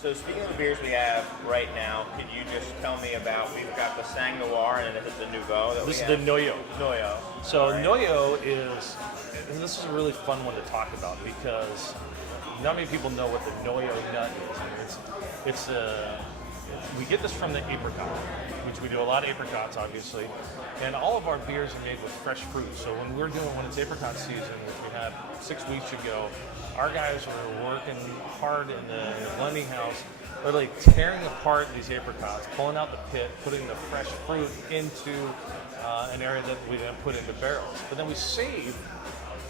So speaking of the beers we have right now, could you just tell me about, we've got the Sang Noir and then the Nouveau that This we is have? the Noyo. Noyo. So All right. Noyo is, and this is a really fun one to talk about because not many people know what the Noyo nut is. I mean, we get this from the apricot, which we do a lot of apricots, obviously, and all of our beers are made with fresh fruit. So when it's apricot season, which we had 6 weeks ago, our guys were working hard in the blending house, literally tearing apart these apricots, pulling out the pit, putting the fresh fruit into an area that we then put into barrels. But then we saved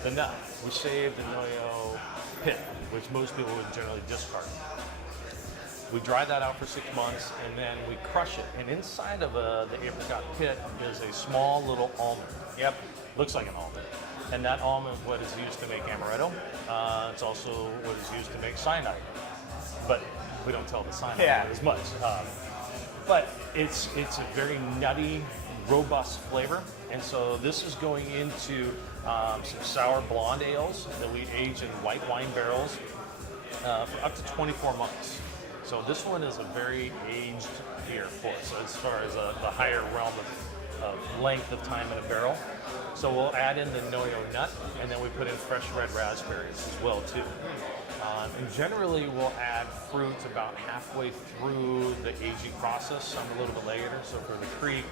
the nut. We saved the Noyo pit, which most people would generally discard. We dry that out for 6 months, and then we crush it. And inside of the apricot pit is a small little almond. Yep, looks like an almond. And that almond is what is used to make amaretto. It's also what is used to make cyanide. But we don't tell the cyanide as much. But it's a very nutty, robust flavor. And so this is going into some sour blonde ales that we age in white wine barrels for up to 24 months. So this one is a very aged beer for us, as far as the higher realm of length of time in a barrel. So we'll add in the Noyo nut, and then we put in fresh red raspberries as well too. And generally we'll add fruits about halfway through the aging process, some a little bit later. So for the creek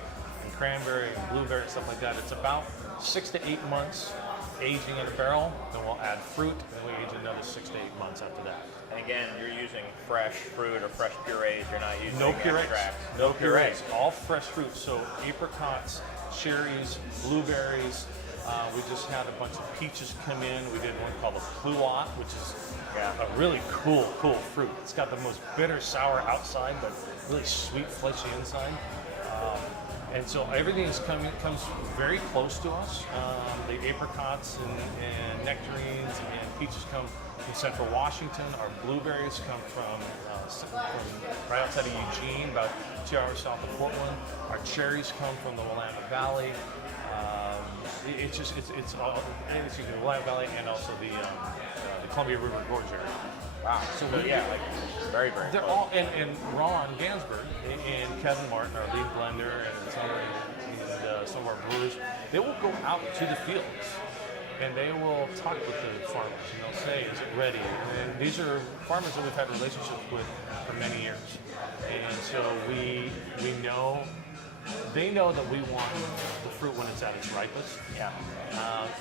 and cranberry and blueberry and stuff like that, it's about 6 to 8 months aging in a barrel. Then we'll add fruit, and we age another 6 to 8 months after that. And again, you're using fresh fruit or fresh purees. You're not using No purees. extracts. No purees. All fresh fruit. So apricots, cherries, blueberries. We just had a bunch of peaches come in. We did one called a pluot, which is a really cool fruit. It's got the most bitter, sour outside, but really sweet, fleshy inside. And so everything comes very close to us. The apricots and nectarines and peaches come from Central Washington. Our blueberries come from right outside of Eugene, about 2 hours south of Portland. Our cherries come from the Willamette Valley. It's all the Willamette Valley and also the Columbia River Gorge area. Wow. So very, very. They're all, and Ron Gansberg and Kevin Martin, our lead blender, and some of our brewers, they will go out to the fields and they will talk with the farmers, and they'll say, "Is it ready?" And these are farmers that we've had relationships with for many years, and so we know. They know that we want the fruit when it's at its ripest. Yeah.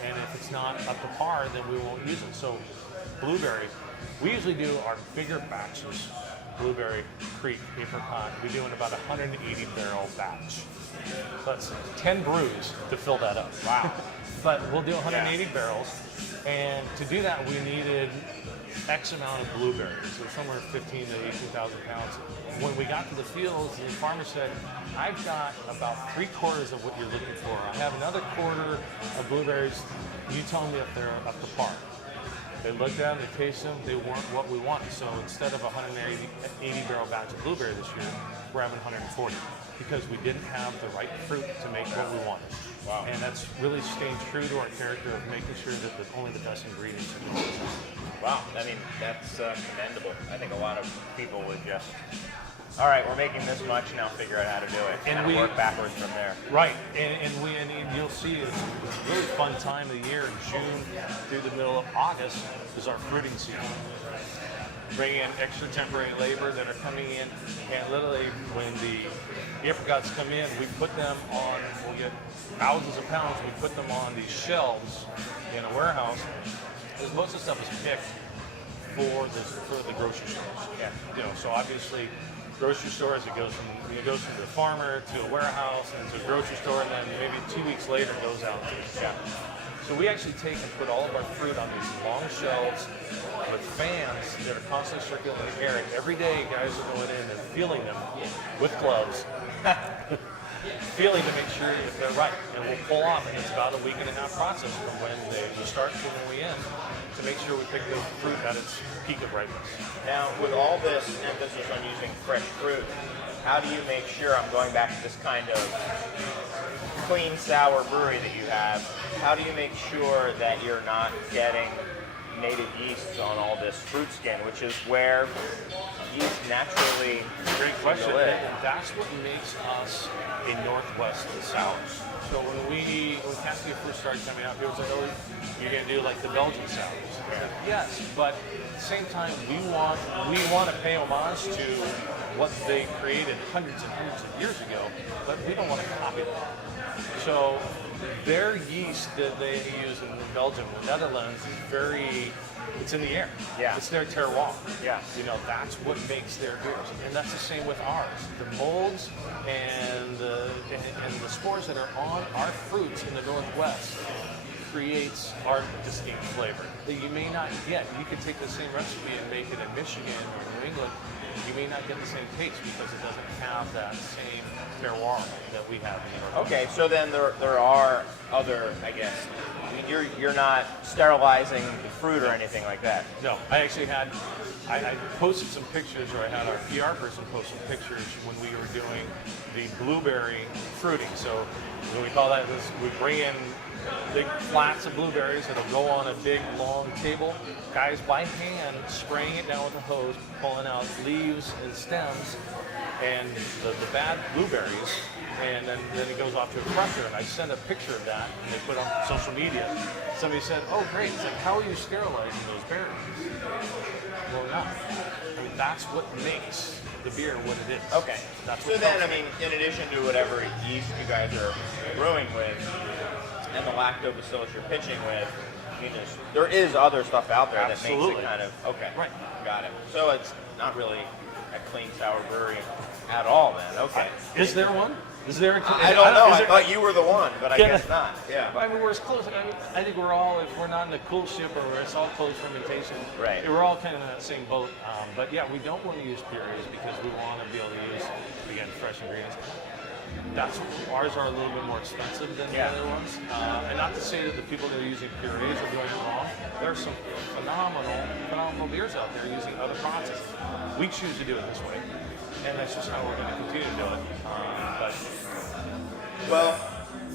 And if it's not up to par, then we won't use it. So blueberry, we usually do our bigger batches, blueberry, creek, apricot, we do in about 180 barrel batch. So that's 10 brews to fill that up. Wow. But we'll do 180 barrels. And to do that, we needed X amount of blueberries, so somewhere 15 to 18,000 pounds. When we got to the fields, the farmer said, "I've got about 3/4 of what you're looking for. I have another quarter of blueberries. You tell me if they're up to par." They looked at them, they tasted them, they weren't what we wanted. So instead of a 180 barrel batch of blueberry this year, we're having 140 because we didn't have the right fruit to make what we wanted. Wow. And that's really staying true to our character of making sure that only the best ingredients are in it. Wow, I mean, that's commendable. I think a lot of people would just, all right, we're making this much, now figure out how to do it, and we work backwards from there. Right, and you'll see it's a really fun time of the year. In June through the middle of August is our fruiting season. Bring in extra temporary labor that are coming in, and literally when the apricots come in, we put them on, we'll get thousands of pounds, we put them on these shelves in a warehouse, because most of the stuff is picked for the grocery stores. Yeah. You know, so obviously grocery stores, it goes from the farmer to a warehouse and to a grocery store, and then maybe 2 weeks later it goes out to the shop. So we actually take and put all of our fruit on these long shelves with fans that are constantly circulating the air. And every day, guys are going in and feeling them with gloves, feeling to make sure that they're right. And we'll pull off, and it's about a 1.5-week process from when we start to when we end to make sure we pick the fruit at its peak of ripeness. Now, with all this emphasis on using fresh fruit, how do you make sure, I'm going back to this kind of clean sour brewery that you have, how do you make sure that you're not getting native yeasts on all this fruit skin, which is where yeast naturally Great question. live. And that's what makes us a Northwest sour. So when Cascade first started coming out, people was like, "Oh, you're gonna do like the Belgian sours." Yes, but at the same time, we want to pay homage to what they created hundreds and hundreds of years ago, but we don't want to copy them. So their yeast that they use in Belgium, the Netherlands, is it's in the air. Yeah. It's their terroir. Yeah. That's what makes their beers. And that's the same with ours. The molds and the spores that are on our fruits in the Northwest creates our distinct flavor that you may not get. You could take the same recipe and make it in Michigan or New England. You may not get the same taste because it doesn't have that same terroir that we have in the Northwest. Okay, so then there are other, I guess. I mean, you're not sterilizing the fruit or anything like that. No, I actually I posted some pictures, or I had our PR person post some pictures when we were doing the blueberry fruiting. So what we call that is we bring in big flats of blueberries that'll go on a big long table. Guys by hand spraying it down with a hose, pulling out leaves and stems and the bad blueberries, and then it goes off to a crusher. And I sent a picture of that and they put it on social media. Somebody said, "Oh great, it's like, how are you sterilizing those berries?" Well, we're not. I mean, that's what makes the beer what it is. Okay. That's So what then, I mean, in addition to whatever yeast you guys are brewing with, and the lactobacillus you're pitching with, I mean, there is other stuff out there that makes Absolutely. it kind of, okay. Right. Got it. So it's not really a clean sour brewery at all then, okay. Is there one? Is there? I don't know, is I there- thought you were the one, but I guess not, yeah. I mean, we're as close. I think we're all, if we're not in the cool ship or it's all closed fermentation, Right. We're all kind of in that same boat. But yeah, we don't want to use purees because we want to be able to use, again, fresh ingredients. Ours are a little bit more expensive than the other ones. And not to say that the people that are using purees are doing it wrong. There are some phenomenal beers out there using other processes. We choose to do it this way. And that's just how we're going to continue to do it. Well,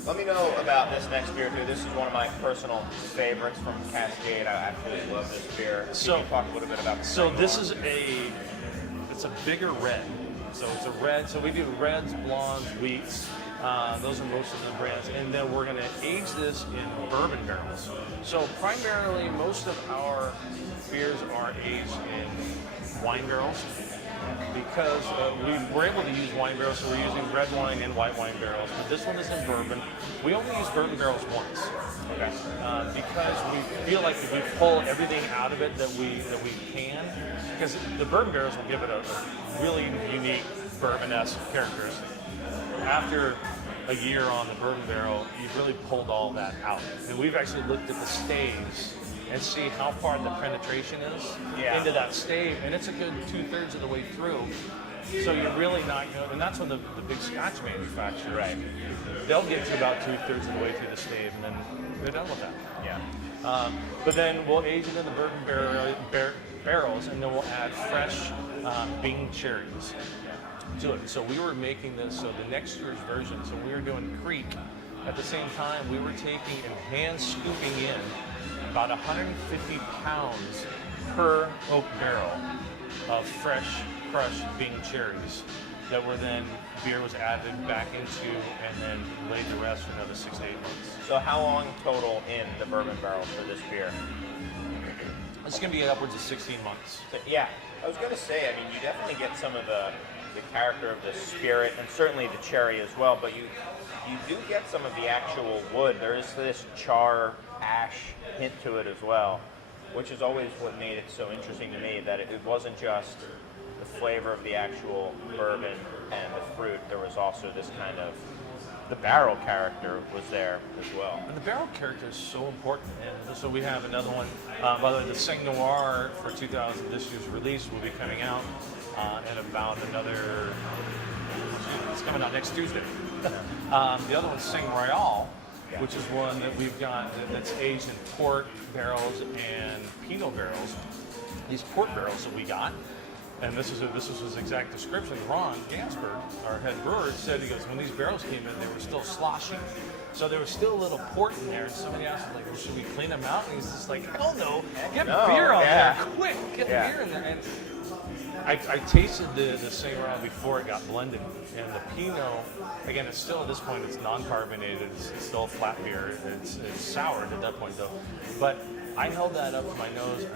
let me know about this next beer too. This is one of my personal favorites from Cascade. I absolutely love this beer. Can you talk a little bit about the So this Saint is it's a bigger red. So it's a red. So we do reds, blondes, wheats. Those are most of the brands. And then we're going to age this in bourbon barrels. So primarily, most of our beers are aged in wine barrels because we're able to use wine barrels. So we're using red wine and white wine barrels. But this one is in bourbon. We only use bourbon barrels once. Okay. Because we feel like if we pull everything out of it that we can, because the bourbon barrels will give it a really unique bourbon-esque characteristic. After a year on the bourbon barrel, you've really pulled all that out. And we've actually looked at the staves and see how far the penetration is into that stave, and it's a good 2/3 of the way through. So you're really not, and that's when the big Scotch manufacturers, they'll get to about 2/3 of the way through the stave, and then they're done with that. Yeah. But then we'll age it in the bourbon barrels, and then we'll add fresh Bing cherries to it. So we were making this, so the next year's version, so we were doing Creek. At the same time, we were taking and hand scooping in about 150 pounds per oak barrel of fresh crushed Bing cherries that were then, beer was added back into, and then laid the rest for another 6 to 8 months. So how long total in the bourbon barrel for this beer? It's going to be upwards of 16 months. So, yeah, I was going to say, I mean, you definitely get some of the character of the spirit, and certainly the cherry as well, but you do get some of the actual wood. There is this char, ash hint to it as well, which is always what made it so interesting to me, that it wasn't just the flavor of the actual bourbon and the fruit. There was also this kind of, the barrel character was there as well. And the barrel character is so important. And so we have another one, by the way, the Saint Noir for this year's release will be coming out in about another, it's coming out next Tuesday. The other one's Saint Royal, which is one that we've got that's aged in port barrels and Pinot barrels. These port barrels that we got, and this is his exact description. Ron Gansberg, our head brewer, said, he goes, when these barrels came in, they were still sloshy. So there was still a little port in there, and somebody asked him, like, well, should we clean them out? And he's just like, hell no, get no, beer on yeah. there, quick, get Yeah. beer in there. And I tasted the Sangria before it got blended, and the Pinot, again, it's still at this point, it's non-carbonated, it's still a flat beer, it's soured at that point though. But I held that up to my nose, and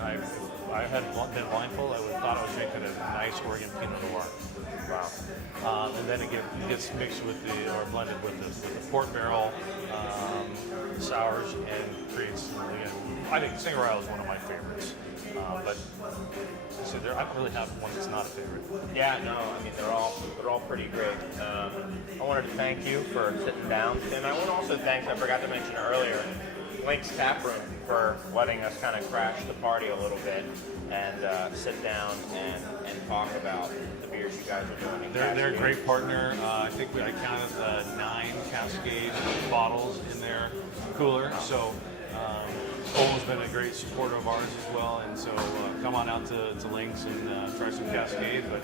I had been blindfolded, I would have thought I was drinking a nice Oregon Pinot Noir. Wow. And then it gets mixed with or blended with the port barrel, sours, and creates, again, I think Sangria is one of my favorites. But so I don't really have one that's not a favorite. Yeah, no, I mean they're all pretty great. I wanted to thank you for sitting down, Tim. I want to also thank, I forgot to mention earlier, Link's Tap Room for letting us kind of crash the party a little bit and sit down and talk about the beers you guys are doing. They're a great partner. I think I counted 9 Cascade bottles in their cooler. So Cole's been a great supporter of ours as well, and so come on out to Link's and try some Cascade. But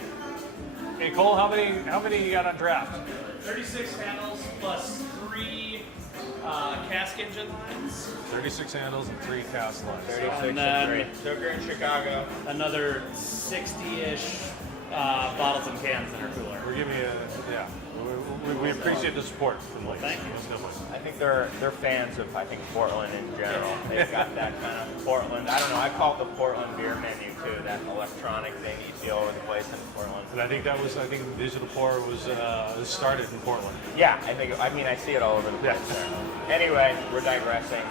hey, Cole, how many you got on draft? 36 handles plus 3 cask engine lines. 36 handles and 3 cast lines. 36 And and then- 3. So if you're in Chicago, Another 60-ish bottles and cans in our cooler. We're giving you we appreciate the support from Link's. Thank you. Most definitely. I think they're fans of, I think, Portland in general. They've got that kind of Portland, I don't know, I call it the Portland beer menu too, that electronic thing you see all over the place in Portland. And I think the digital pour was started in Portland. Yeah, I see it all over the place there. Anyway, we're digressing.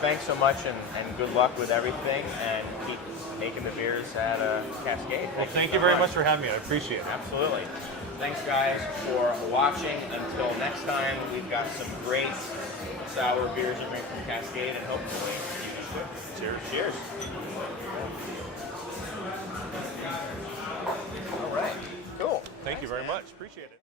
Thanks so much and good luck with everything, and keep making the beers at Cascade. Well, thank you very much for having me. I appreciate it. Absolutely. Thanks, guys, for watching. Until next time, we've got some great sour beers to drink from Cascade, and hopefully you too. Cheers. Cheers. All right. Cool. Thank you very much. Appreciate it.